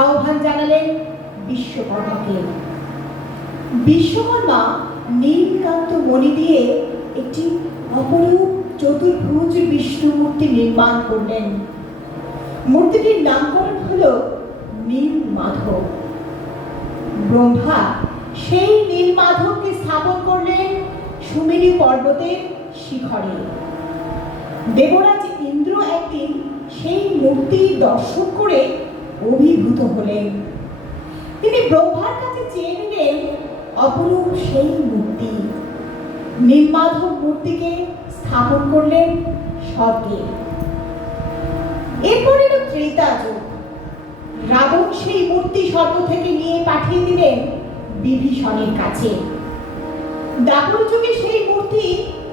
আহ্বান জানালেন বিশ্বকর্মাকে। বিশ্বকর্মা নীলকান্ত মণি দিয়ে একটি অপরূপ চতুর্ভুজ বিষ্ণু মূর্তি নির্মাণ করলেন। মূর্তিটির নামকরণ হল নীলমাধব। ব্রহ্মা সেই নীলমাধবকে স্থাপন করলেন সুমেরু পর্বতের শিখরে। দেবরাজ ইন্দ্র একদিন সেই মূর্তি দর্শন করে অভিভূত হলেন। তিনি ব্রহ্মার কাছে চেয়ে নিলেন অপরূপ সেই মূর্তি। নীলমাধব মূর্তিকে স্থাপন করলেন স্বর্গে। এরপর এলো ত্রেতা যুগ। রাবণ সেই মূর্তি স্বর্গ থেকে নিয়ে পাঠিয়ে দিলেন বিভীষণের কাছে। দ্বাপর যুগে সেই মূর্তি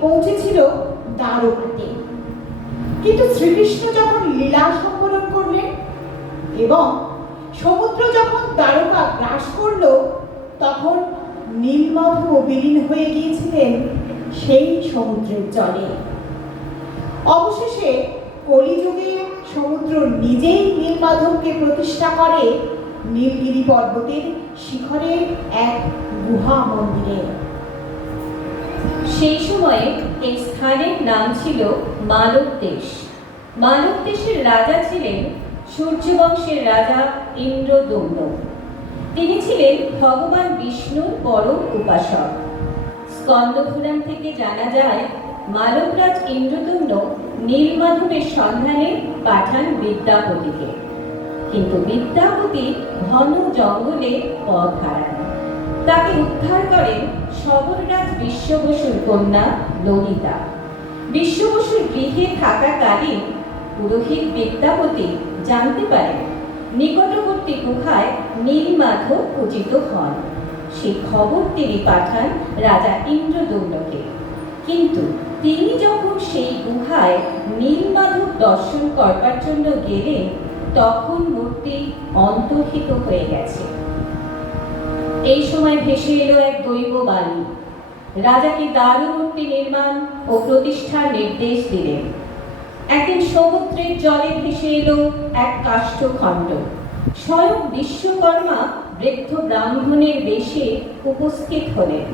পৌঁছেছিল দ্বারকাতে। কিন্তু শ্রীকৃষ্ণ যখন লীলা সম্বরণ করলেন এবং সমুদ্র যখন দ্বারকা গ্রাস করল, তখন নীলমাধব বিলীন হয়ে গিয়েছিলেন সেই সমুদ্রের জলে। অবশেষে কলিযুগে সমুদ্র নিজেই নীলমাধবকে প্রতিষ্ঠা করে নীলগিরি পর্বতের শিখরে এক গুহা মন্দিরে। সেই সময়ে এই স্থানের নাম ছিল মালব দেশ। মালব দেশের রাজা ছিলেন সূর্যবংশের রাজা ইন্দ্রদম্ন। তিনি ছিলেন ভগবান বিষ্ণুর পরম উপাসক। স্কন্দপুরাণ থেকে জানা যায়, মালবরাজ ইন্দ্রদম্ন নীলমাধবের সন্ধানে পাঠান বিদ্যাপতিকে। কিন্তু বিদ্যাপতি ঘন জঙ্গলে পথ হারান। তাকে উদ্ধার করেন সবররাজ বিশ্ববসুর কন্যা ললিতা। বিশ্ববসুর গৃহে থাকাকালীন পুরোহিত বিদ্যাপতি জানতে পারেন নিকটবর্তী গুহায় নীলমাধব পূজিত হন। সেই খবর তিনি পাঠান রাজা ইন্দ্রদম্নকে। কিন্তু তিনি যখন সেই গুহায় নীলমাধব দর্শন করবার জন্য গেলেন, তখন মূর্তি অন্তর্হিত হয়ে গেছে। এই সময় ভেসে এলো এক দৈববাণী। রাজাকে দারু মূর্তি নির্মাণ ও প্রতিষ্ঠার নির্দেশ দিলেন। একদিন সমুদ্রের জলে ভেসে এলো এক কাষ্ঠখণ্ড। স্বয়ং বিশ্বকর্মা বৃদ্ধ ব্রাহ্মণের বেশে উপস্থিত হলেন।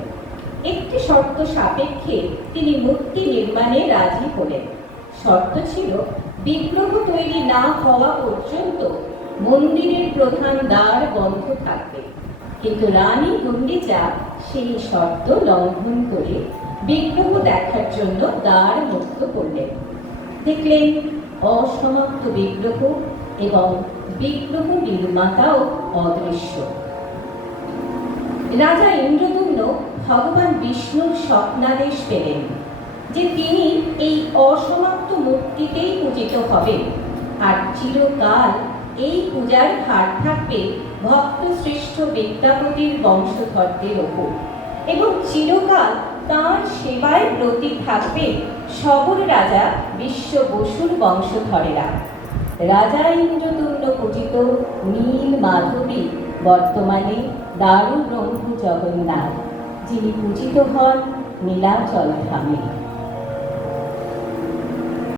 একটি শর্ত সাপেক্ষে তিনি মূর্তি নির্মাণে রাজি হলেন। শর্ত ছিল, বিগ্রহ তৈরি না হওয়া পর্যন্ত মন্দিরের প্রধান দ্বার বন্ধ থাকবে। কিন্তু রানী গুন্ডিচা সেই শর্ত লঙ্ঘন করে বিগ্রহ দেখার জন্য দ্বার মুক্ত করলেন। দেখলেন অসমাপ্ত বিগ্রহ এবং বিগ্রহ নির্মাতাও অদৃশ্য। রাজা ইন্দ্রদম্ন ভগবান বিষ্ণুর স্বপ্নাদেশ পেলেন যে তিনি এই অসমাপ্ত মূর্তিতেই পূজিত হবেন, আর চিরকাল এই পূজার ভার থাকবে ভক্ত শ্রেষ্ঠ বিদ্যাপতির বংশধরদের ওপর, এবং চিরকাল তাঁর সেবায় ব্রতী থাকবে সবর রাজা বিশ্ববসুর বংশধরেরা। রাজা ইন্দ্রদম্ন পূজিত নীলমাধবী বর্তমানে দারু ব্রহ্ম জগন্নাথ, যিনি পূজিত হন নীলাচল ধামে।